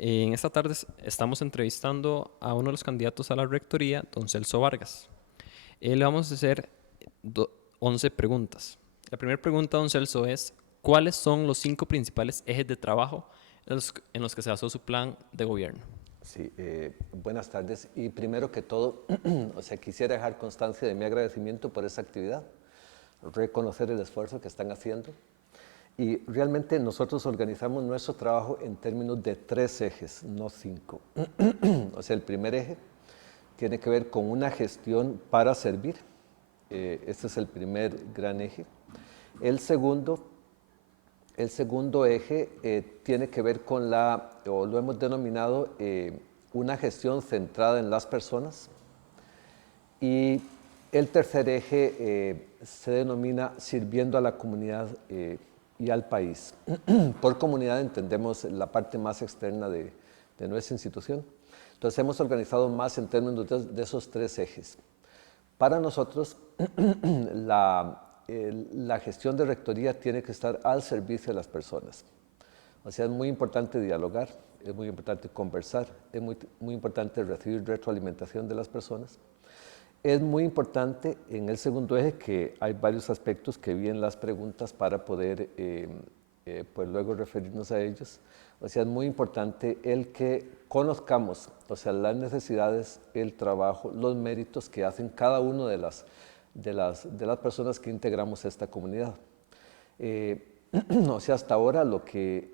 En esta tarde estamos entrevistando a uno de los candidatos a la rectoría, don Celso Vargas. Le vamos a hacer 11 preguntas. La primera pregunta, don Celso, es ¿cuáles son los 5 principales ejes de trabajo en los que se basó su plan de gobierno? Sí, buenas tardes. Y primero que todo, quisiera dejar constancia de mi agradecimiento por esa actividad, reconocer el esfuerzo que están haciendo. Y realmente nosotros organizamos nuestro trabajo en términos de 3 ejes, no 5. El primer eje tiene que ver con una gestión para servir. Este es el primer gran eje. El segundo el segundo eje tiene que ver con o lo hemos denominado, una gestión centrada en las personas. Y el tercer eje se denomina sirviendo a la comunidad y al país. Por comunidad entendemos la parte más externa de nuestra institución. Entonces hemos organizado más en términos de esos 3 ejes. Para nosotros, la gestión de rectoría tiene que estar al servicio de las personas. Es muy importante dialogar, es muy importante conversar, es muy importante recibir retroalimentación de las personas. Es muy importante en el segundo eje, que hay varios aspectos que vi en las preguntas para poder pues luego referirnos a ellos. Es muy importante el que conozcamos, las necesidades, el trabajo, los méritos que hacen cada uno de las personas que integramos esta comunidad. Hasta ahora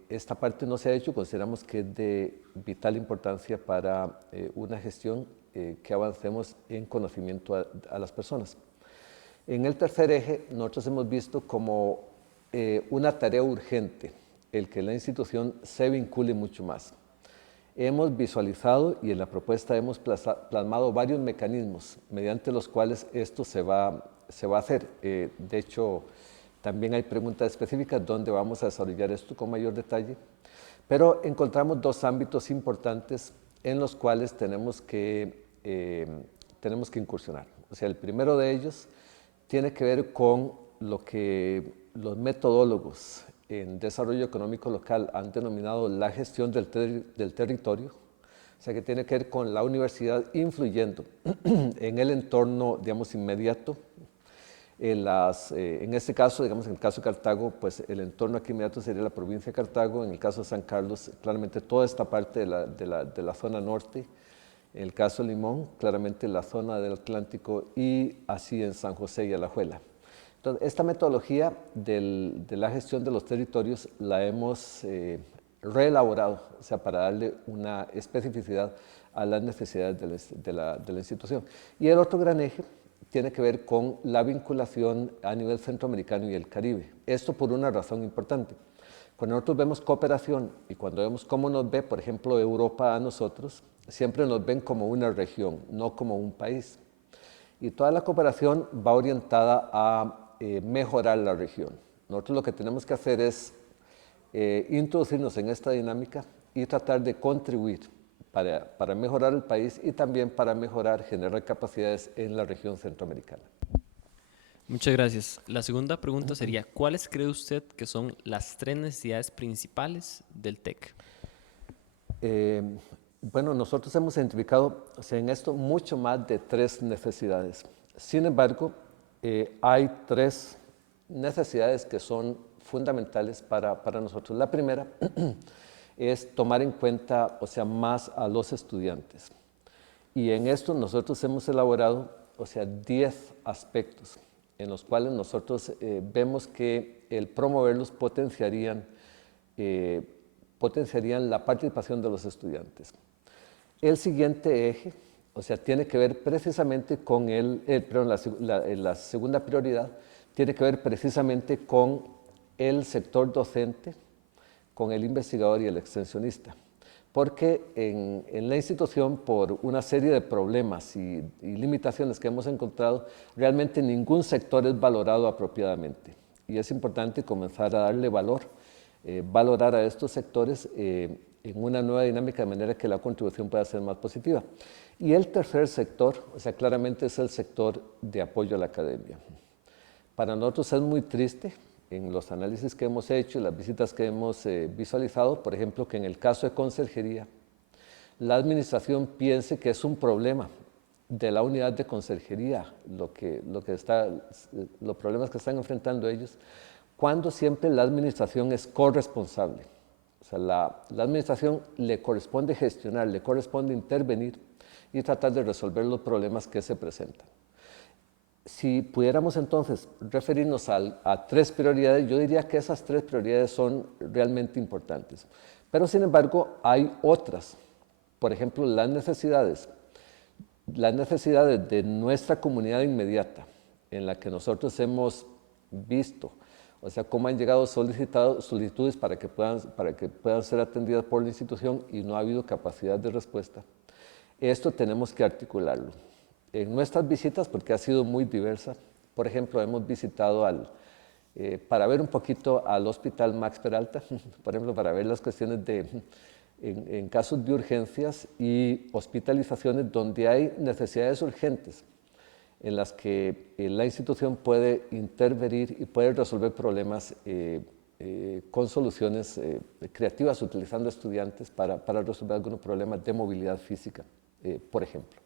esta parte no se ha hecho, consideramos que es de vital importancia para una gestión que avancemos en conocimiento a las personas. En el tercer eje, nosotros hemos visto como una tarea urgente el que la institución se vincule mucho más. Hemos visualizado y en la propuesta hemos plasmado varios mecanismos mediante los cuales esto se va a hacer. De hecho, también hay preguntas específicas donde vamos a desarrollar esto con mayor detalle, pero encontramos 2 ámbitos importantes en los cuales tenemos que incursionar. El primero de ellos tiene que ver con lo que los metodólogos en desarrollo económico local han denominado la gestión del territorio, que tiene que ver con la universidad influyendo en el entorno, digamos, inmediato. En este caso, digamos, en el caso de Cartago, pues el entorno aquí inmediato sería la provincia de Cartago. En el caso de San Carlos, claramente toda esta parte de la zona norte. En el caso de Limón, claramente la zona del Atlántico, y así en San José y Alajuela. Entonces, esta metodología de la gestión de los territorios la hemos reelaborado, para darle una especificidad a las necesidades de la institución. Y el otro gran eje tiene que ver con la vinculación a nivel centroamericano y el Caribe. Esto por una razón importante. Cuando nosotros vemos cooperación y cuando vemos cómo nos ve, por ejemplo, Europa a nosotros, siempre nos ven como una región, no como un país. Y toda la cooperación va orientada a mejorar la región. Nosotros lo que tenemos que hacer es introducirnos en esta dinámica y tratar de contribuir para mejorar el país y también para generar capacidades en la región centroamericana. Muchas gracias. La segunda pregunta sería, ¿cuáles cree usted que son las 3 necesidades principales del TEC? Bueno, nosotros hemos identificado en esto mucho más de 3 necesidades. Sin embargo, hay 3 necesidades que son fundamentales para nosotros. La primera es tomar en cuenta, más a los estudiantes. Y en esto nosotros hemos elaborado, 10 aspectos en los cuales nosotros vemos que el promoverlos potenciarían la participación de los estudiantes. El siguiente eje, tiene que ver precisamente con la segunda prioridad, tiene que ver precisamente con el sector docente, con el investigador y el extensionista. Porque en la institución, por una serie de problemas y limitaciones que hemos encontrado, realmente ningún sector es valorado apropiadamente. Y es importante comenzar a darle valor, valorar a estos sectores en una nueva dinámica, de manera que la contribución pueda ser más positiva. Y el tercer sector, claramente es el sector de apoyo a la academia. Para nosotros es muy triste en los análisis que hemos hecho, las visitas que hemos visualizado, por ejemplo, que en el caso de conserjería, la administración piense que es un problema de la unidad de conserjería, los problemas que están enfrentando ellos, cuando siempre la administración es corresponsable. O sea, la administración le corresponde gestionar, le corresponde intervenir y tratar de resolver los problemas que se presentan. Si pudiéramos entonces referirnos a 3 prioridades, yo diría que esas 3 prioridades son realmente importantes. Pero sin embargo, hay otras. Por ejemplo, las necesidades de nuestra comunidad inmediata, en la que nosotros hemos visto, o sea, cómo han llegado solicitudes para que puedan ser atendidas por la institución y no ha habido capacidad de respuesta. Esto tenemos que articularlo. En nuestras visitas, porque ha sido muy diversa, por ejemplo, hemos visitado para ver un poquito al Hospital Max Peralta, por ejemplo, para ver las cuestiones en casos de urgencias y hospitalizaciones donde hay necesidades urgentes en las que la institución puede intervenir y puede resolver problemas con soluciones creativas, utilizando estudiantes para resolver algunos problemas de movilidad física, por ejemplo.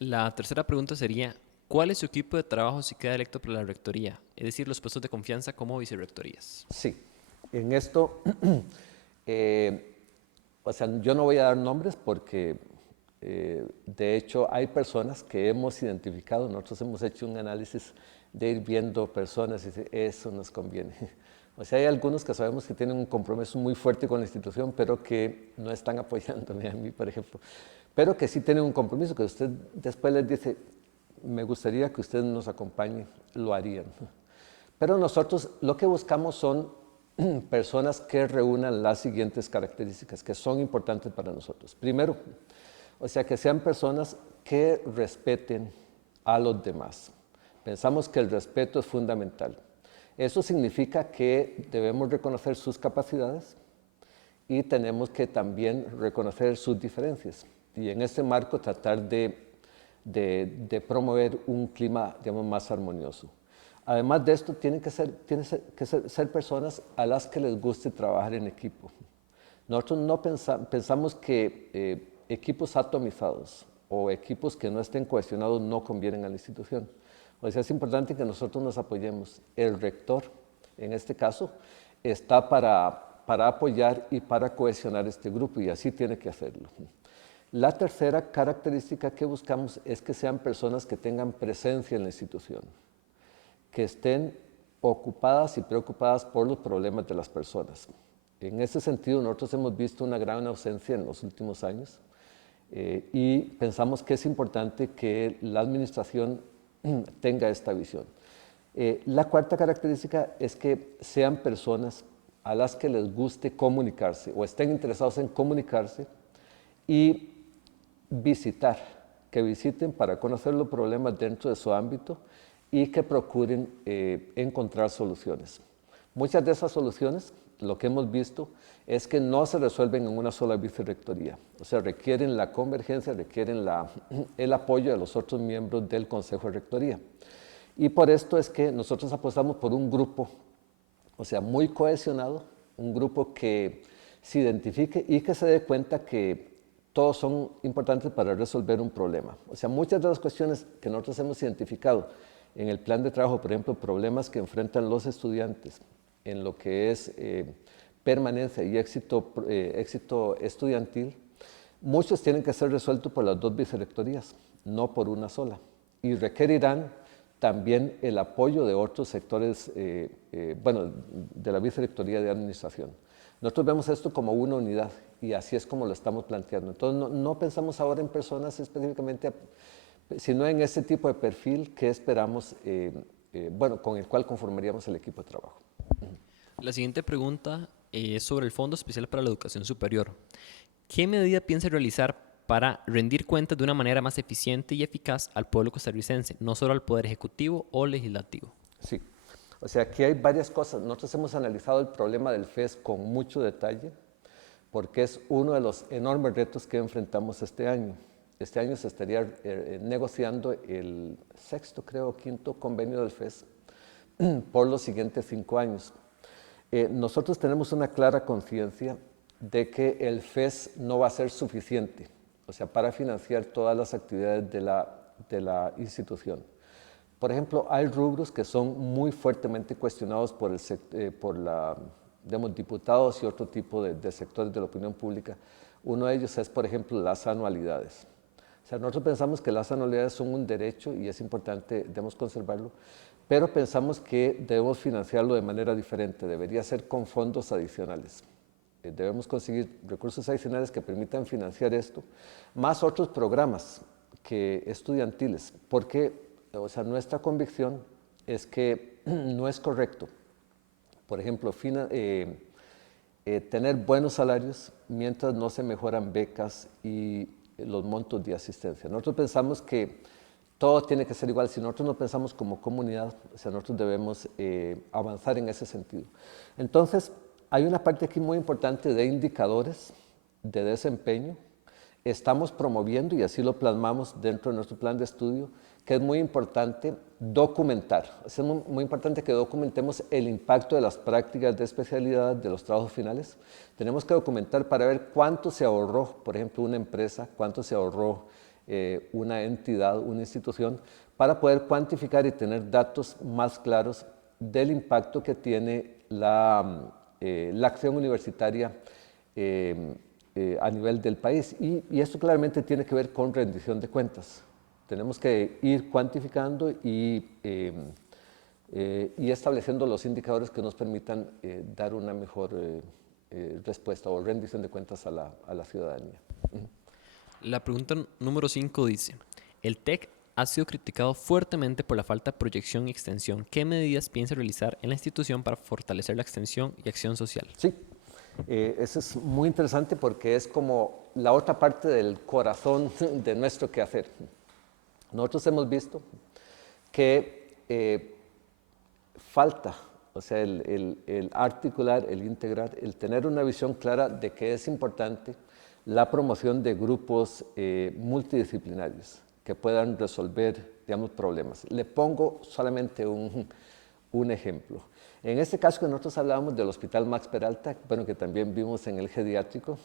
La tercera pregunta sería, ¿cuál es su equipo de trabajo si queda electo por la rectoría? Es decir, los puestos de confianza como vicerrectorías. Sí, en esto, o sea, yo no voy a dar nombres porque de hecho hay personas que hemos identificado, nosotros hemos hecho un análisis de ir viendo personas y decir, eso nos conviene. O sea, hay algunos que sabemos que tienen un compromiso muy fuerte con la institución, pero que no están apoyándome a mí, por ejemplo. Pero que sí tienen un compromiso, que usted después les dice, me gustaría que usted nos acompañe, lo harían. Pero nosotros lo que buscamos son personas que reúnan las siguientes características que son importantes para nosotros. Primero, o sea, que sean personas que respeten a los demás. Pensamos que el respeto es fundamental. Eso significa que debemos reconocer sus capacidades y tenemos que también reconocer sus diferencias. Y en este marco tratar de promover un clima, digamos, más armonioso. Además de esto, tienen que ser personas a las que les guste trabajar en equipo. Nosotros no pensamos que equipos atomizados o equipos que no estén cohesionados no convienen a la institución. O sea, es importante que nosotros nos apoyemos. El rector, en este caso, está para apoyar y para cohesionar este grupo y así tiene que hacerlo. La tercera característica que buscamos es que sean personas que tengan presencia en la institución, que estén ocupadas y preocupadas por los problemas de las personas. En ese sentido, nosotros hemos visto una gran ausencia en los últimos años y pensamos que es importante que la administración tenga esta visión. La cuarta característica es que sean personas a las que les guste comunicarse o estén interesados en comunicarse y visitar, que visiten para conocer los problemas dentro de su ámbito y que procuren encontrar soluciones. Muchas de esas soluciones, lo que hemos visto, es que no se resuelven en una sola vicerrectoría. O sea, requieren la convergencia, requieren el apoyo de los otros miembros del Consejo de Rectoría. Y por esto es que nosotros apostamos por un grupo, o sea, muy cohesionado, un grupo que se identifique y que se dé cuenta que todos son importantes para resolver un problema. O sea, muchas de las cuestiones que nosotros hemos identificado en el plan de trabajo, por ejemplo, problemas que enfrentan los estudiantes en lo que es permanencia y éxito estudiantil, muchos tienen que ser resueltos por las 2 vicerrectorías, no por una sola, y requerirán también el apoyo de otros sectores, bueno, de la vicerrectoría de administración. Nosotros vemos esto como una unidad y así es como lo estamos planteando. Entonces, no pensamos ahora en personas específicamente, sino en ese tipo de perfil que esperamos, bueno, con el cual conformaríamos el equipo de trabajo. La siguiente pregunta es sobre el Fondo Especial para la Educación Superior. ¿Qué medida piensa realizar para rendir cuentas de una manera más eficiente y eficaz al pueblo costarricense, no solo al Poder Ejecutivo o Legislativo? Sí, o sea, aquí hay varias cosas. Nosotros hemos analizado el problema del FES con mucho detalle, porque es uno de los enormes retos que enfrentamos este año. Este año se estaría negociando el 6º, creo, 5º convenio del FES por los siguientes 5 años. Nosotros tenemos una clara conciencia de que el FES no va a ser suficiente, o sea, para financiar todas las actividades de la institución. Por ejemplo, hay rubros que son muy fuertemente cuestionados por digamos, diputados y otro tipo de sectores de la opinión pública. Uno de ellos es, por ejemplo, las anualidades. O sea, nosotros pensamos que las anualidades son un derecho y es importante, debemos conservarlo, pero pensamos que debemos financiarlo de manera diferente, debería ser con fondos adicionales. Debemos conseguir recursos adicionales que permitan financiar esto, más otros programas estudiantiles, porque, o sea, nuestra convicción es que no es correcto, por ejemplo, tener buenos salarios mientras no se mejoran becas y los montos de asistencia. Nosotros pensamos que todo tiene que ser igual. Si nosotros no pensamos como comunidad, o sea, nosotros debemos avanzar en ese sentido. Entonces, hay una parte aquí muy importante de indicadores de desempeño. Estamos promoviendo, y así lo plasmamos dentro de nuestro plan de estudio, que es muy importante documentar. Es muy importante que documentemos el impacto de las prácticas de especialidad de los trabajos finales. Tenemos que documentar para ver cuánto se ahorró, por ejemplo, una empresa, cuánto se ahorró una entidad, una institución, para poder cuantificar y tener datos más claros del impacto que tiene la acción universitaria a nivel del país. Y esto claramente tiene que ver con rendición de cuentas. Tenemos que ir cuantificando y estableciendo los indicadores que nos permitan dar una mejor respuesta o rendición de cuentas a la ciudadanía. La pregunta número 5 dice, el TEC ha sido criticado fuertemente por la falta de proyección y extensión. ¿Qué medidas piensa realizar en la institución para fortalecer la extensión y acción social? Sí, eso es muy interesante porque es como la otra parte del corazón de nuestro quehacer. Nosotros hemos visto que falta, o sea, el articular, el integrar, el tener una visión clara de que es importante la promoción de grupos multidisciplinarios que puedan resolver, digamos, problemas. Le pongo solamente un ejemplo. En este caso que nosotros hablábamos del Hospital Max Peralta, bueno, que también vimos en el geriátrico,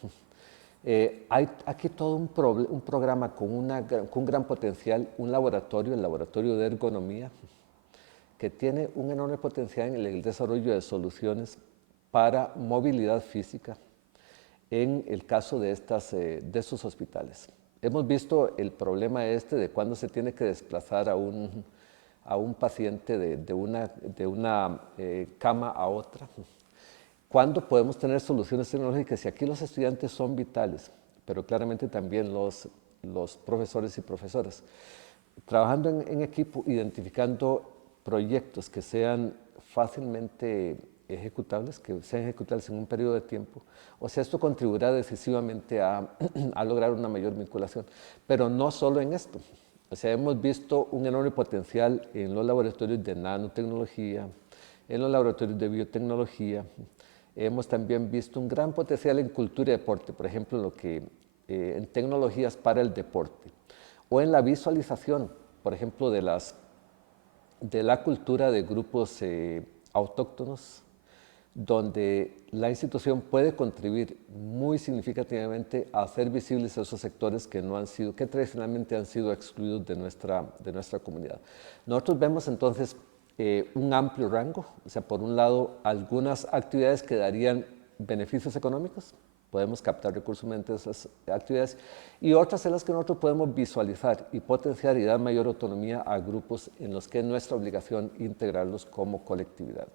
hay aquí todo un programa con un gran potencial, un laboratorio, el laboratorio de ergonomía, que tiene un enorme potencial en el desarrollo de soluciones para movilidad física en el caso de estos hospitales. Hemos visto el problema de cuando se tiene que desplazar a un paciente de una cama a otra. ¿Cuándo podemos tener soluciones tecnológicas? Y aquí los estudiantes son vitales, pero claramente también los profesores y profesoras. Trabajando en equipo, identificando proyectos que sean fácilmente ejecutables, que sean ejecutables en un periodo de tiempo. O sea, esto contribuirá decisivamente a lograr una mayor vinculación. Pero no solo en esto. O sea, hemos visto un enorme potencial en los laboratorios de nanotecnología, en los laboratorios de biotecnología. Hemos también visto un gran potencial en cultura y deporte, por ejemplo, en tecnologías para el deporte, o en la visualización, por ejemplo, de la cultura de grupos autóctonos, donde la institución puede contribuir muy significativamente a hacer visibles esos sectores que tradicionalmente han sido excluidos de nuestra comunidad. Nosotros vemos entonces un amplio rango, o sea, por un lado, algunas actividades que darían beneficios económicos, podemos captar recursos mediante esas actividades, y otras en las que nosotros podemos visualizar y potenciar y dar mayor autonomía a grupos en los que es nuestra obligación integrarlos como colectividad.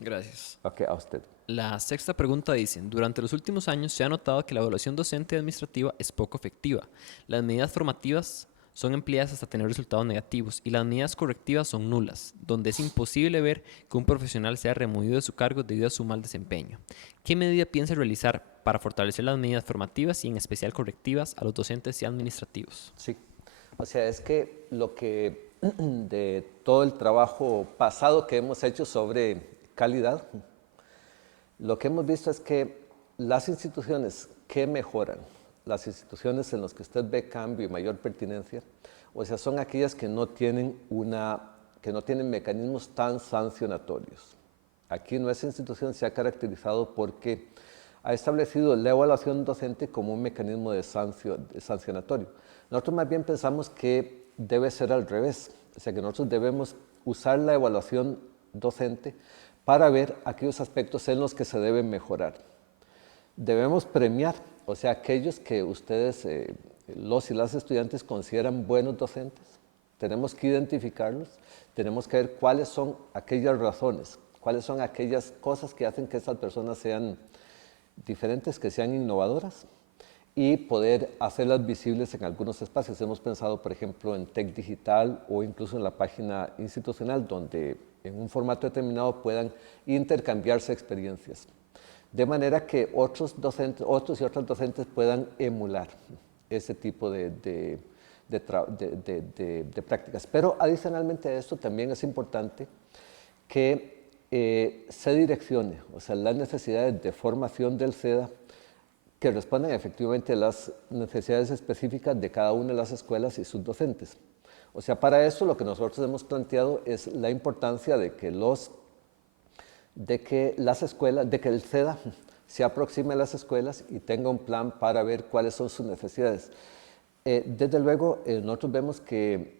Gracias. Ok, a usted. La sexta pregunta dice, durante los últimos años se ha notado que la evaluación docente y administrativa es poco efectiva. Las medidas formativas son empleadas hasta tener resultados negativos y las medidas correctivas son nulas, donde es imposible ver que un profesional sea removido de su cargo debido a su mal desempeño. ¿Qué medida piensa realizar para fortalecer las medidas formativas y en especial correctivas a los docentes y administrativos? Sí, o sea, es que de todo el trabajo pasado que hemos hecho sobre calidad, lo que hemos visto es que las instituciones que mejoran, las instituciones en las que usted ve cambio y mayor pertinencia, o sea, son aquellas que que no tienen mecanismos tan sancionatorios. Aquí nuestra institución se ha caracterizado porque ha establecido la evaluación docente como un mecanismo de sancionatorio. Nosotros más bien pensamos que debe ser al revés, o sea que nosotros debemos usar la evaluación docente para ver aquellos aspectos en los que se deben mejorar. Debemos premiar, o sea, aquellos que ustedes, los y las estudiantes, consideran buenos docentes. Tenemos que identificarlos, tenemos que ver cuáles son aquellas razones, cuáles son aquellas cosas que hacen que estas personas sean diferentes, que sean innovadoras y poder hacerlas visibles en algunos espacios. Hemos pensado, por ejemplo, en Tech Digital o incluso en la página institucional, donde en un formato determinado puedan intercambiarse experiencias, de manera que otros y otras docentes puedan emular ese tipo de prácticas. Pero adicionalmente a esto también es importante que se direccione, o sea, las necesidades de formación del SEDA que respondan efectivamente a las necesidades específicas de cada una de las escuelas y sus docentes. O sea, para eso lo que nosotros hemos planteado es la importancia de que las escuelas, de que el SEDA se aproxime a las escuelas y tenga un plan para ver cuáles son sus necesidades. Desde luego, nosotros vemos que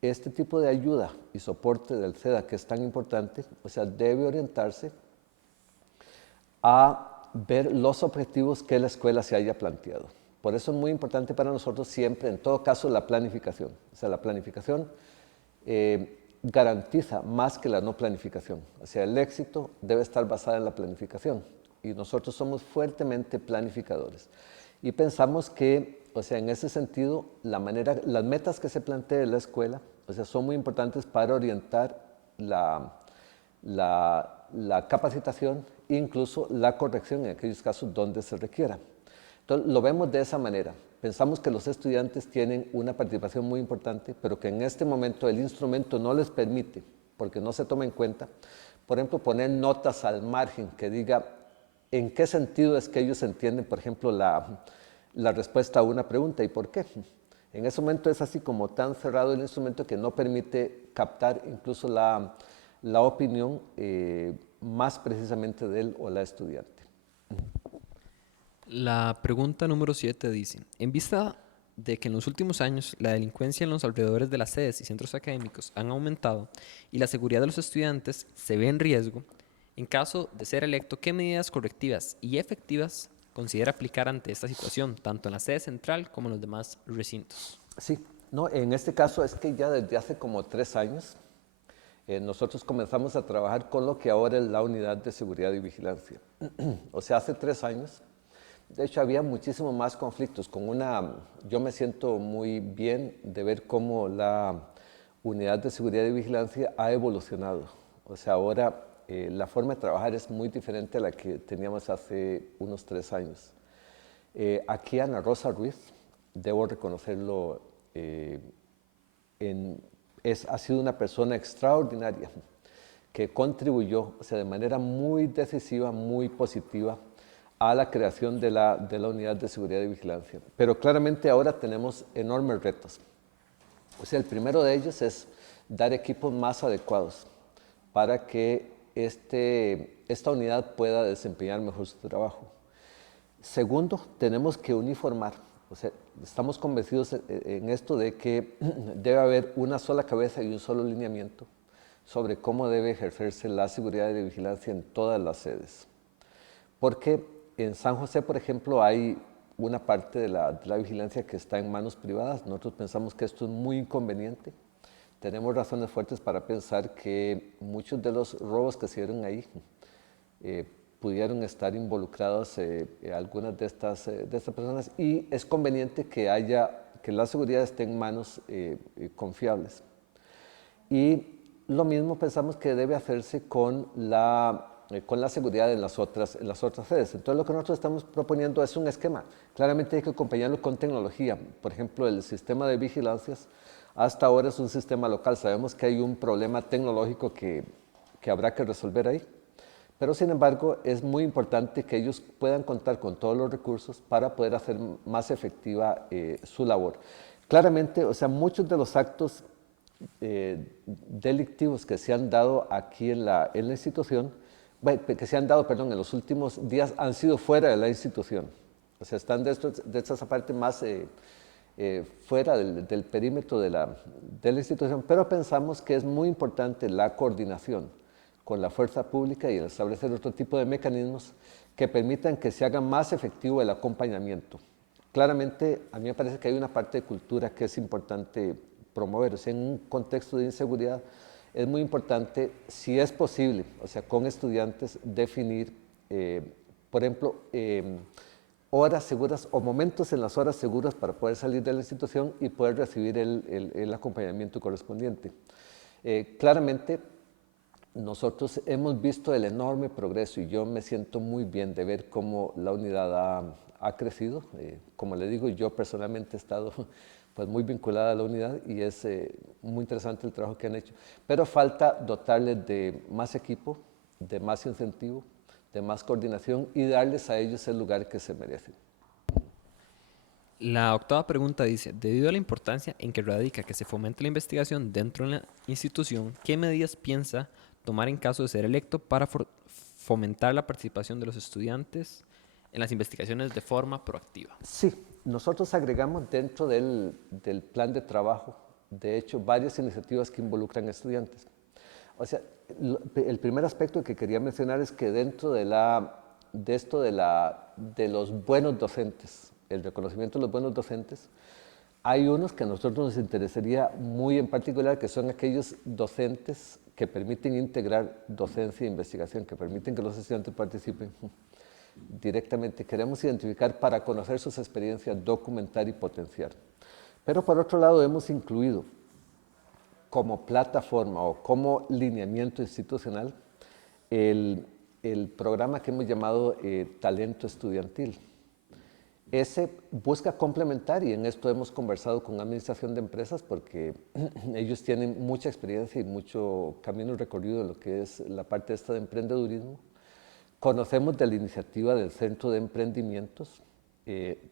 este tipo de ayuda y soporte del SEDA, que es tan importante, o sea, debe orientarse a ver los objetivos que la escuela se haya planteado. Por eso es muy importante para nosotros siempre, en todo caso, la planificación. O sea, la planificación garantiza más que la no planificación. O sea, el éxito debe estar basado en la planificación. Y nosotros somos fuertemente planificadores. Y pensamos que, o sea, en ese sentido, las metas que se plantea en la escuela, o sea, son muy importantes para orientar la capacitación e incluso la corrección en aquellos casos donde se requiera. Entonces, lo vemos de esa manera. Pensamos que los estudiantes tienen una participación muy importante, pero que en este momento el instrumento no les permite, porque no se toma en cuenta, por ejemplo, poner notas al margen que diga en qué sentido es que ellos entienden, por ejemplo, la respuesta a una pregunta y por qué. En ese momento es así como tan cerrado el instrumento que no permite captar incluso la opinión más precisamente de él o la estudiante. La pregunta número 7 dice, en vista de que en los últimos años la delincuencia en los alrededores de las sedes y centros académicos han aumentado y la seguridad de los estudiantes se ve en riesgo, en caso de ser electo, ¿qué medidas correctivas y efectivas considera aplicar ante esta situación, tanto en la sede central como en los demás recintos? Sí, no, en este caso es que ya desde hace como 3 años nosotros comenzamos a trabajar con lo que ahora es la Unidad de Seguridad y Vigilancia. O sea, hace 3 años, de hecho, había muchísimo más conflictos. Yo me siento muy bien de ver cómo la Unidad de Seguridad y Vigilancia ha evolucionado. O sea, ahora la forma de trabajar es muy diferente a la que teníamos hace unos 3 años. Aquí Ana Rosa Ruiz, debo reconocerlo, ha sido una persona extraordinaria que contribuyó, o sea, de manera muy decisiva, muy positiva a la creación de la Unidad de Seguridad y Vigilancia. Pero claramente ahora tenemos enormes retos. O sea, el primero de ellos es dar equipos más adecuados para que esta unidad pueda desempeñar mejor su trabajo. Segundo, tenemos que uniformar. O sea, estamos convencidos en esto de que debe haber una sola cabeza y un solo lineamiento sobre cómo debe ejercerse la seguridad y vigilancia en todas las sedes. Porque en San José, por ejemplo, hay una parte de la vigilancia que está en manos privadas. Nosotros pensamos que esto es muy inconveniente. Tenemos razones fuertes para pensar que muchos de los robos que se dieron ahí pudieron estar involucrados algunas de estas personas y es conveniente que la seguridad esté en manos confiables. Y lo mismo pensamos que debe hacerse con la seguridad en las otras sedes. Entonces lo que nosotros estamos proponiendo es un esquema. Claramente hay que acompañarlo con tecnología. Por ejemplo, el sistema de vigilancias hasta ahora es un sistema local. Sabemos que hay un problema tecnológico que habrá que resolver ahí. Pero sin embargo es muy importante que ellos puedan contar con todos los recursos para poder hacer más efectiva su labor. Claramente, o sea, muchos de los actos delictivos que se han dado aquí en la institución, bueno, que se han dado, perdón, en los últimos días han sido fuera de la institución. O sea, están de esta parte más fuera del perímetro de la institución, pero pensamos que es muy importante la coordinación con la fuerza pública y el establecer otro tipo de mecanismos que permitan que se haga más efectivo el acompañamiento. Claramente, a mí me parece que hay una parte de cultura que es importante promover. O sea, en un contexto de inseguridad es muy importante, si es posible, o sea, con estudiantes, definir, por ejemplo, horas seguras o momentos en las horas seguras para poder salir de la institución y poder recibir el acompañamiento correspondiente. Claramente, nosotros hemos visto el enorme progreso y yo me siento muy bien de ver cómo la unidad ha crecido. Como le digo, yo personalmente he estado pues, muy vinculada a la unidad y es muy interesante el trabajo que han hecho. Pero falta dotarles de más equipo, de más incentivo, de más coordinación y darles a ellos el lugar que se merecen. La octava pregunta dice, debido a la importancia en que radica que se fomente la investigación dentro de la institución, ¿qué medidas piensa tomar en caso de ser electo para fomentar la participación de los estudiantes en las investigaciones de forma proactiva? Sí, nosotros agregamos dentro del plan de trabajo, de hecho, varias iniciativas que involucran estudiantes. O sea, el primer aspecto que quería mencionar es que dentro de los buenos docentes, el reconocimiento de los buenos docentes, hay unos que a nosotros nos interesaría muy en particular, que son aquellos docentes que permiten integrar docencia e investigación, que permiten que los estudiantes participen directamente. Queremos identificar para conocer sus experiencias, documentar y potenciar. Pero por otro lado hemos incluido como plataforma o como lineamiento institucional el programa que hemos llamado Talento Estudiantil. Ese busca complementar y en esto hemos conversado con Administración de Empresas porque ellos tienen mucha experiencia y mucho camino recorrido en lo que es la parte esta de emprendedurismo. Conocemos de la iniciativa del Centro de Emprendimientos.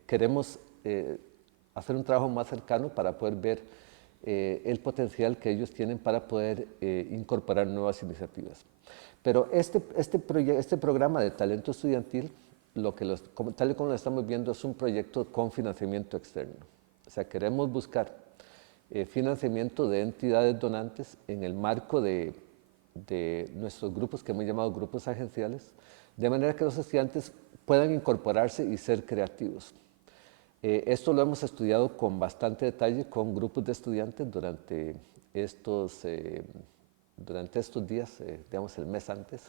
Queremos hacer un trabajo más cercano para poder ver el potencial que ellos tienen para poder incorporar nuevas iniciativas. Pero este programa de talento estudiantil, tal y como lo estamos viendo, es un proyecto con financiamiento externo. O sea, queremos buscar financiamiento de entidades donantes en el marco de nuestros grupos que hemos llamado grupos agenciales, de manera que los estudiantes puedan incorporarse y ser creativos. Esto lo hemos estudiado con bastante detalle con grupos de estudiantes durante estos días, digamos el mes antes,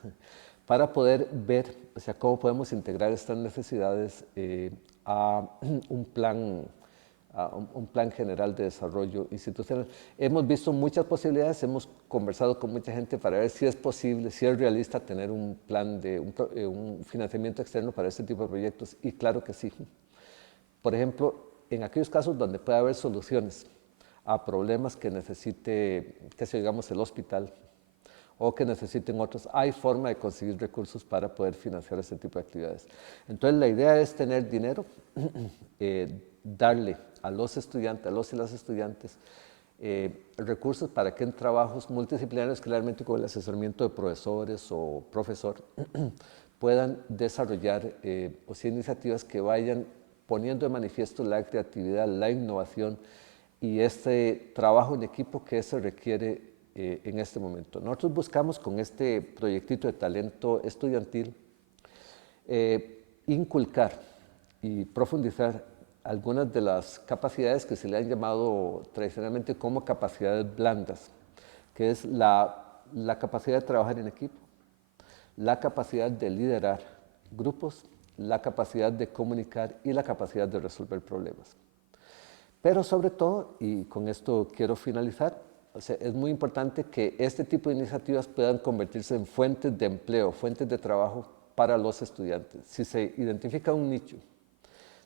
para poder ver, o sea, cómo podemos integrar estas necesidades a un plan general de desarrollo institucional. Hemos visto muchas posibilidades, hemos conversado con mucha gente para ver si es posible, si es realista tener un plan de un financiamiento externo para este tipo de proyectos y claro que sí. Por ejemplo, en aquellos casos donde puede haber soluciones a problemas que necesite, que se digamos el hospital o que necesiten otros, hay forma de conseguir recursos para poder financiar este tipo de actividades. Entonces la idea es tener dinero, darle a los estudiantes, a los y las estudiantes, recursos para que en trabajos multidisciplinarios, claramente con el asesoramiento de profesores o profesor, puedan desarrollar iniciativas que vayan poniendo de manifiesto la creatividad, la innovación y este trabajo en equipo que se requiere en este momento. Nosotros buscamos con este proyectito de talento estudiantil inculcar y profundizar algunas de las capacidades que se le han llamado tradicionalmente como capacidades blandas, que es la capacidad de trabajar en equipo, la capacidad de liderar grupos, la capacidad de comunicar y la capacidad de resolver problemas. Pero sobre todo, y con esto quiero finalizar, o sea, es muy importante que este tipo de iniciativas puedan convertirse en fuentes de empleo, fuentes de trabajo para los estudiantes. Si se identifica un nicho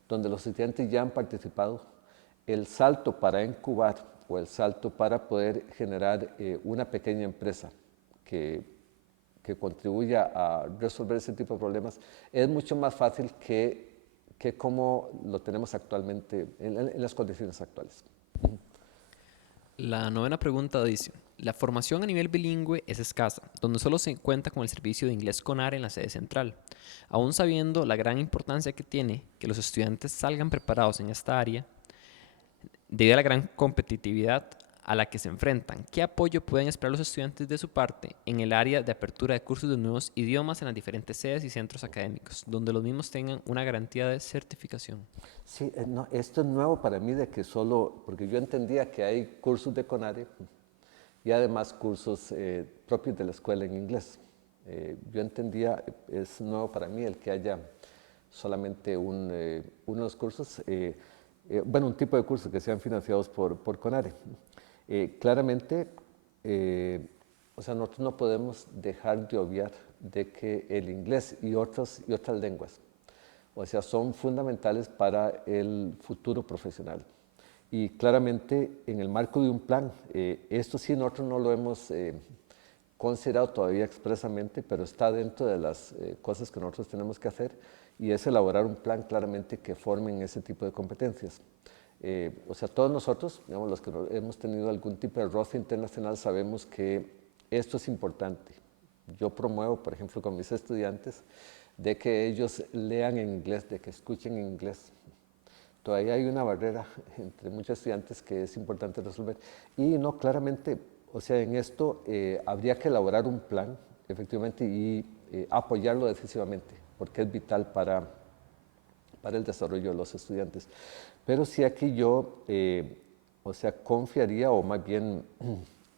donde los estudiantes ya han participado, el salto para incubar o el salto para poder generar una pequeña empresa que contribuya a resolver ese tipo de problemas es mucho más fácil que como lo tenemos actualmente en las condiciones actuales. La novena pregunta dice, la formación a nivel bilingüe es escasa, donde solo se cuenta con el servicio de inglés CONARE en la sede central. Aún sabiendo la gran importancia que tiene que los estudiantes salgan preparados en esta área, debido a la gran competitividad a la que se enfrentan, ¿qué apoyo pueden esperar los estudiantes de su parte en el área de apertura de cursos de nuevos idiomas en las diferentes sedes y centros académicos, donde los mismos tengan una garantía de certificación? Sí, no, esto es nuevo para mí de que solo, porque yo entendía que hay cursos de CONARE y además cursos propios de la escuela en inglés. Yo entendía, es nuevo para mí el que haya solamente uno de los cursos, bueno, un tipo de cursos que sean financiados por CONARE. Claramente, o sea, nosotros no podemos dejar de obviar de que el inglés y otras lenguas, o sea, son fundamentales para el futuro profesional. Y claramente en el marco de un plan, esto sí nosotros no lo hemos considerado todavía expresamente, pero está dentro de las cosas que nosotros tenemos que hacer y es elaborar un plan claramente que formen ese tipo de competencias. O sea, todos nosotros, digamos, los que hemos tenido algún tipo de roce internacional, sabemos que esto es importante. Yo promuevo, por ejemplo, con mis estudiantes, de que ellos lean en inglés, de que escuchen en inglés. Todavía hay una barrera entre muchos estudiantes que es importante resolver. Y no, claramente, o sea, en esto habría que elaborar un plan, efectivamente, y apoyarlo decisivamente, porque es vital para el desarrollo de los estudiantes. Pero sí aquí yo, o sea, confiaría o más bien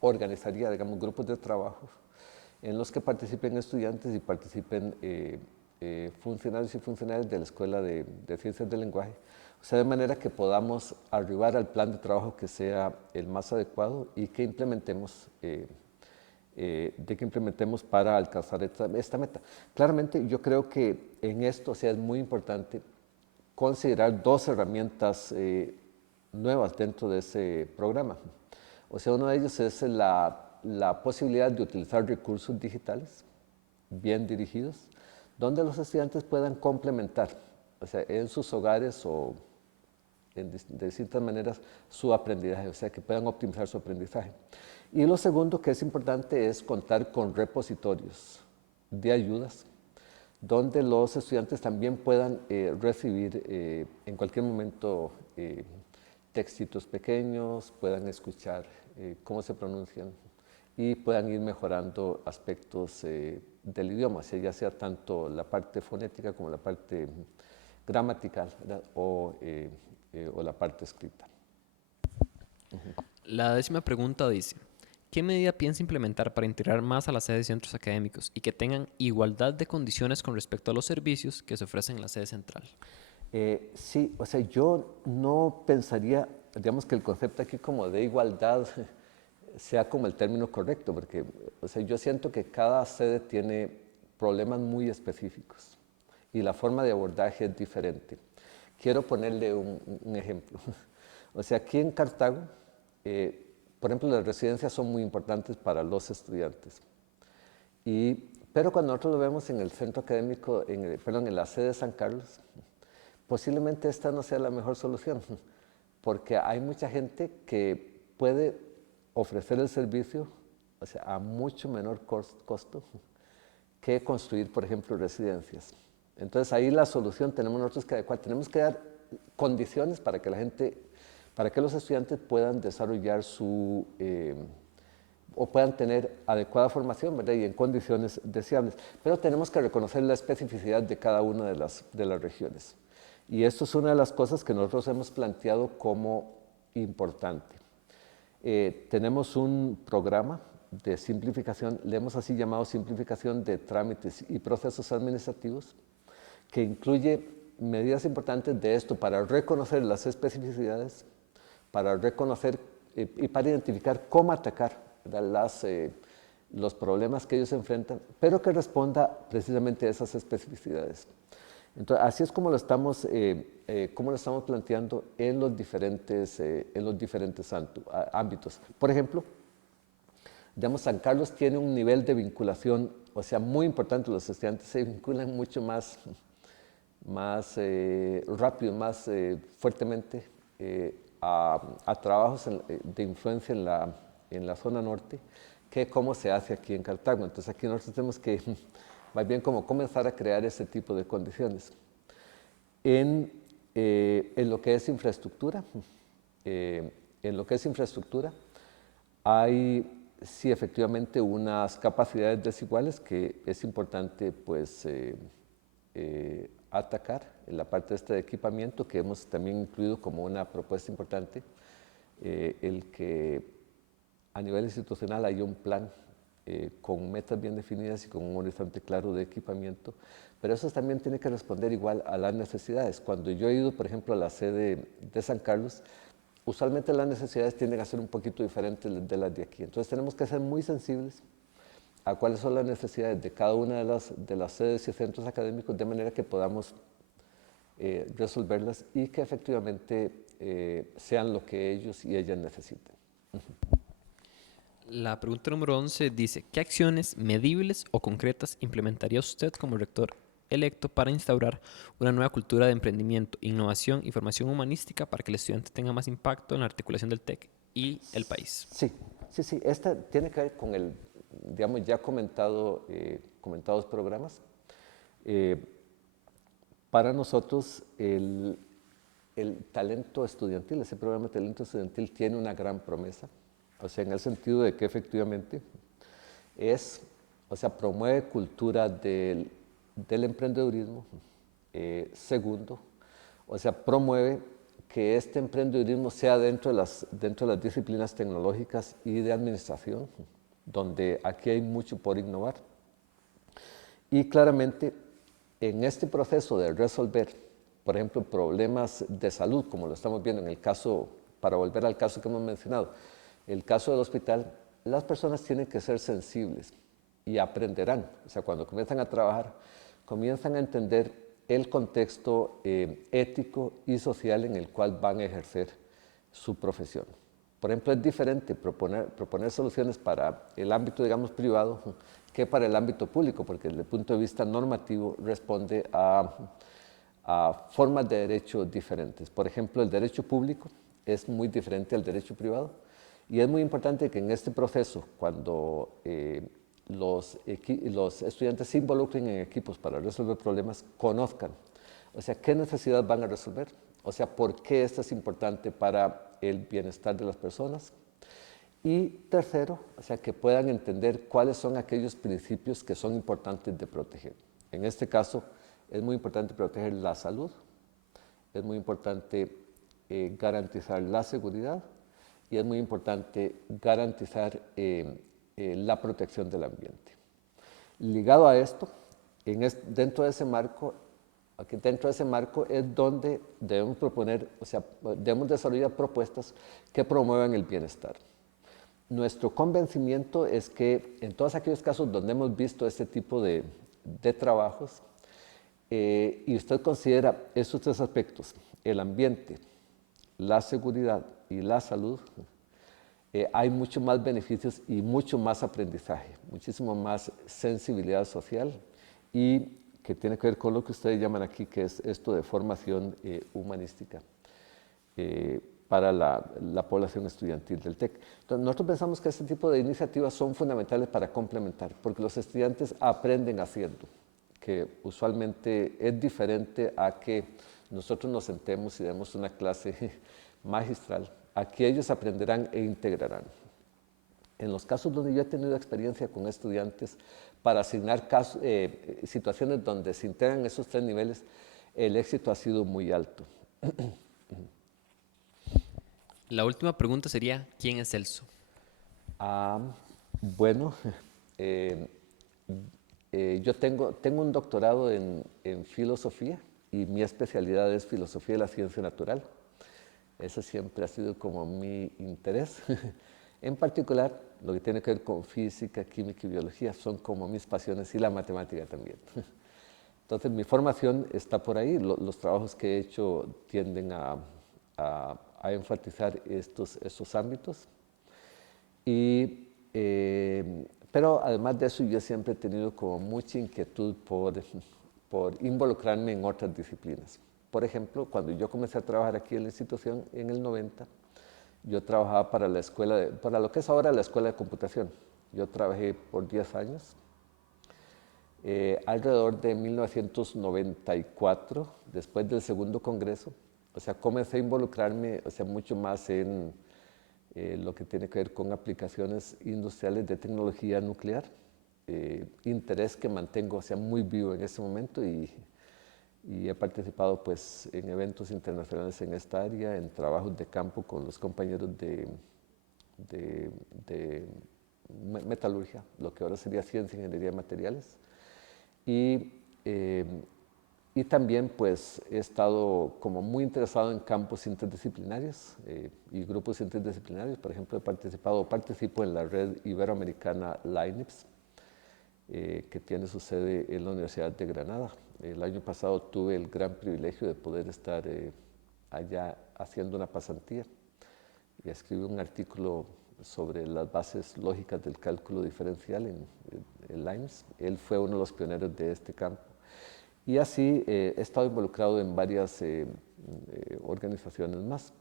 organizaría, digamos, grupos de trabajo en los que participen estudiantes y participen funcionarios y funcionarias de la Escuela de Ciencias del Lenguaje. O sea, de manera que podamos arribar al plan de trabajo que sea el más adecuado y que implementemos para alcanzar esta meta. Claramente yo creo que en esto, o sea, es muy importante considerar dos herramientas nuevas dentro de ese programa. O sea, uno de ellos es la posibilidad de utilizar recursos digitales bien dirigidos, donde los estudiantes puedan complementar, o sea, en sus hogares o de distintas maneras, su aprendizaje, o sea, que puedan optimizar su aprendizaje. Y lo segundo que es importante es contar con repositorios de ayudas donde los estudiantes también puedan recibir en cualquier momento textitos pequeños, puedan escuchar cómo se pronuncian y puedan ir mejorando aspectos del idioma, ya sea tanto la parte fonética como la parte gramatical o la parte escrita. La décima pregunta dice, ¿qué medida piensa implementar para integrar más a las sedes y centros académicos y que tengan igualdad de condiciones con respecto a los servicios que se ofrecen en la sede central? Sí, o sea, yo no pensaría, digamos que el concepto aquí como de igualdad sea como el término correcto, porque o sea, yo siento que cada sede tiene problemas muy específicos y la forma de abordaje es diferente. Quiero ponerle un ejemplo. O sea, aquí en Cartago, por ejemplo, las residencias son muy importantes para los estudiantes. Pero cuando nosotros lo vemos en el centro académico, en la sede de San Carlos, posiblemente esta no sea la mejor solución, porque hay mucha gente que puede ofrecer el servicio, o sea, a mucho menor costo que construir, por ejemplo, residencias. Entonces ahí la solución tenemos nosotros que adecuar, tenemos que dar condiciones para que la gente, para que los estudiantes puedan desarrollar o puedan tener adecuada formación, ¿verdad? Y en condiciones deseables. Pero tenemos que reconocer la especificidad de cada una de las regiones. Y esto es una de las cosas que nosotros hemos planteado como importante. Tenemos un programa de simplificación, le hemos así llamado simplificación de trámites y procesos administrativos, que incluye medidas importantes de esto para reconocer las especificidades, para reconocer y para identificar cómo atacar los problemas que ellos enfrentan, pero que responda precisamente a esas especificidades. Entonces, así es como lo estamos planteando en los diferentes ámbitos. Por ejemplo, digamos, San Carlos tiene un nivel de vinculación, o sea, muy importante. Los estudiantes se vinculan mucho más rápido, más fuertemente a trabajos de influencia en la zona norte que cómo se hace aquí en Cartago. Entonces aquí nosotros tenemos que más bien como comenzar a crear ese tipo de condiciones. En lo que es infraestructura, hay sí efectivamente unas capacidades desiguales que es importante pues atacar en la parte de equipamiento que hemos también incluido como una propuesta importante, el que a nivel institucional hay un plan con metas bien definidas y con un horizonte claro de equipamiento, pero eso también tiene que responder igual a las necesidades. Cuando yo he ido, por ejemplo, a la sede de San Carlos, usualmente las necesidades tienden a ser un poquito diferentes de las de aquí. Entonces tenemos que ser muy sensibles a cuáles son las necesidades de cada una de las sedes y centros académicos, de manera que podamos resolverlas y que efectivamente sean lo que ellos y ellas necesiten. La pregunta número 11 dice, ¿qué acciones medibles o concretas implementaría usted como rector electo para instaurar una nueva cultura de emprendimiento, innovación y formación humanística para que el estudiante tenga más impacto en la articulación del TEC y el país? Sí, esta tiene que ver con el, digamos, ya comentados programas. Para nosotros, el talento estudiantil, ese programa de talento estudiantil tiene una gran promesa, o sea, en el sentido de que efectivamente promueve cultura del emprendedurismo. Segundo, o sea, promueve que este emprendedurismo sea dentro de las disciplinas tecnológicas y de administración, donde aquí hay mucho por innovar. Y claramente, en este proceso de resolver, por ejemplo, problemas de salud, como lo estamos viendo en el caso, para volver al caso que hemos mencionado, el caso del hospital, las personas tienen que ser sensibles y aprenderán. O sea, cuando comienzan a trabajar, comienzan a entender el contexto ético y social en el cual van a ejercer su profesión. Por ejemplo, es diferente proponer soluciones para el ámbito, digamos, privado que para el ámbito público, porque desde el punto de vista normativo responde a formas de derecho diferentes. Por ejemplo, el derecho público es muy diferente al derecho privado y es muy importante que en este proceso, cuando los estudiantes se involucren en equipos para resolver problemas, conozcan, o sea, qué necesidad van a resolver, o sea, por qué esto es importante para el bienestar de las personas. Y tercero, o sea, que puedan entender cuáles son aquellos principios que son importantes de proteger. En este caso, es muy importante proteger la salud, es muy importante garantizar la seguridad y es muy importante garantizar la protección del ambiente. Ligado a esto, dentro de ese marco, es donde debemos proponer, o sea, debemos desarrollar propuestas que promuevan el bienestar. Nuestro convencimiento es que en todos aquellos casos donde hemos visto este tipo de trabajos, y usted considera esos tres aspectos, el ambiente, la seguridad y la salud, hay mucho más beneficios y mucho más aprendizaje, muchísimo más sensibilidad social y que tiene que ver con lo que ustedes llaman aquí, que es esto de formación humanística para la población estudiantil del TEC. Entonces, nosotros pensamos que este tipo de iniciativas son fundamentales para complementar, porque los estudiantes aprenden haciendo, que usualmente es diferente a que nosotros nos sentemos y demos una clase magistral. Aquí ellos aprenderán e integrarán. En los casos donde yo he tenido experiencia con estudiantes para asignar situaciones donde se integran esos tres niveles, el éxito ha sido muy alto. La última pregunta sería, ¿quién es Celso? Bueno, yo tengo un doctorado en filosofía y mi especialidad es filosofía de la ciencia natural. Ese siempre ha sido como mi interés. En particular, lo que tiene que ver con física, química y biología son como mis pasiones y la matemática también. Entonces, mi formación está por ahí. Los trabajos que he hecho tienden a enfatizar estos ámbitos. Pero además de eso, yo siempre he tenido como mucha inquietud por involucrarme en otras disciplinas. Por ejemplo, cuando yo comencé a trabajar aquí en la institución en el 90, yo trabajaba para la escuela, para lo que es ahora la Escuela de Computación. Yo trabajé por 10 años. Alrededor de 1994, después del segundo congreso, o sea, comencé a involucrarme, o sea, mucho más en lo que tiene que ver con aplicaciones industriales de tecnología nuclear, interés que mantengo, o sea, muy vivo en este momento y he participado pues en eventos internacionales en esta área, en trabajos de campo con los compañeros de metalurgia, lo que ahora sería ciencia e ingeniería de materiales. Y, eh, y también pues he estado como muy interesado en campos interdisciplinarios y grupos interdisciplinarios. Por ejemplo, participo en la red iberoamericana LINEPS, que tiene su sede en la Universidad de Granada. El año pasado tuve el gran privilegio de poder estar allá haciendo una pasantía y escribí un artículo sobre las bases lógicas del cálculo diferencial en LINEPS. Él fue uno de los pioneros de este campo. Y así he estado involucrado en varias organizaciones más.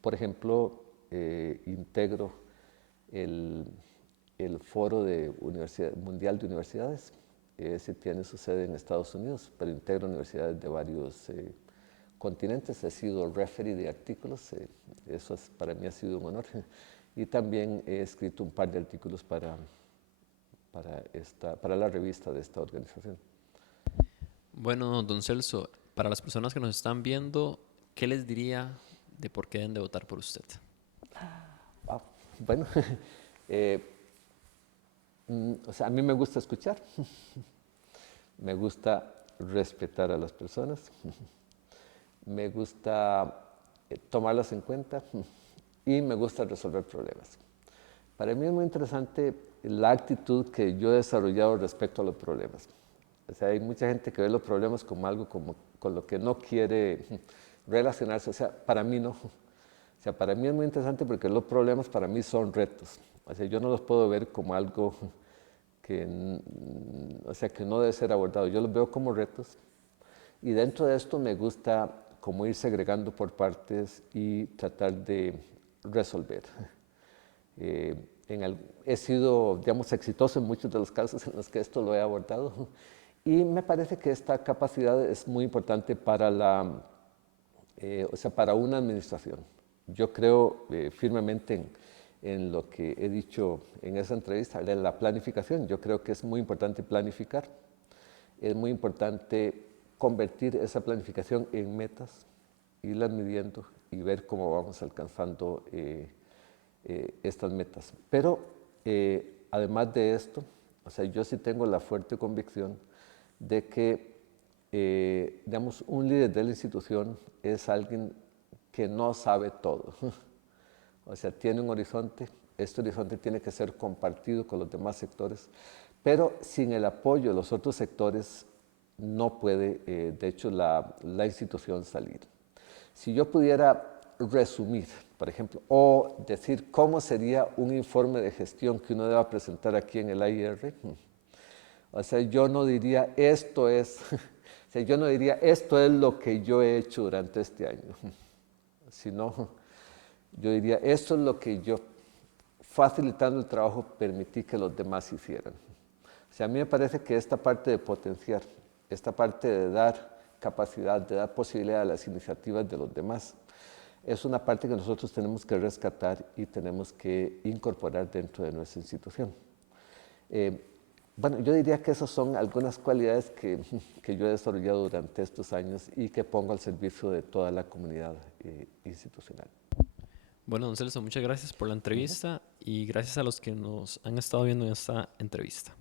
Por ejemplo, integro el, el Foro de Mundial de Universidades. Ese tiene su sede en Estados Unidos, pero integro universidades de varios continentes. He sido referee de artículos, eso para mí ha sido un honor. Y también he escrito un par de artículos para la revista de esta organización. Bueno, don Celso, para las personas que nos están viendo, ¿qué les diría de por qué deben de votar por usted? Wow. Bueno, eh, o sea, a mí me gusta escuchar, me gusta respetar a las personas, me gusta tomarlas en cuenta y me gusta resolver problemas. Para mí es muy interesante la actitud que yo he desarrollado respecto a los problemas. O sea, hay mucha gente que ve los problemas como algo con lo que no quiere relacionarse. O sea, para mí no. O sea, para mí es muy interesante porque los problemas para mí son retos. O sea, yo no los puedo ver como algo que, o sea, que no debe ser abordado. Yo los veo como retos. Y dentro de esto me gusta como ir segregando por partes y tratar de resolver. Eh, he sido, digamos, exitoso en muchos de los casos en los que esto lo he abordado y me parece que esta capacidad es muy importante para o sea, para una administración. Yo creo firmemente en lo que he dicho en esa entrevista, de la planificación. Yo creo que es muy importante planificar, es muy importante convertir esa planificación en metas, irlas midiendo y ver cómo vamos alcanzando estas metas. Pero además de esto, o sea, yo sí tengo la fuerte convicción de que, digamos, un líder de la institución es alguien que no sabe todo. O sea, tiene un horizonte, este horizonte tiene que ser compartido con los demás sectores, pero sin el apoyo de los otros sectores no puede, de hecho, la institución salir. Si yo pudiera resumir, por ejemplo, o decir cómo sería un informe de gestión que uno deba presentar aquí en el AIR, o sea, yo no diría esto es, o sea, yo no diría esto es lo que yo he hecho durante este año, sino yo diría esto es lo que yo, facilitando el trabajo, permití que los demás hicieran. O sea, a mí me parece que esta parte de potenciar, esta parte de dar capacidad, de dar posibilidad a las iniciativas de los demás, es una parte que nosotros tenemos que rescatar y tenemos que incorporar dentro de nuestra institución. Bueno, yo diría que esas son algunas cualidades que yo he desarrollado durante estos años y que pongo al servicio de toda la comunidad institucional. Bueno, don Celso, muchas gracias por la entrevista y gracias a los que nos han estado viendo en esta entrevista.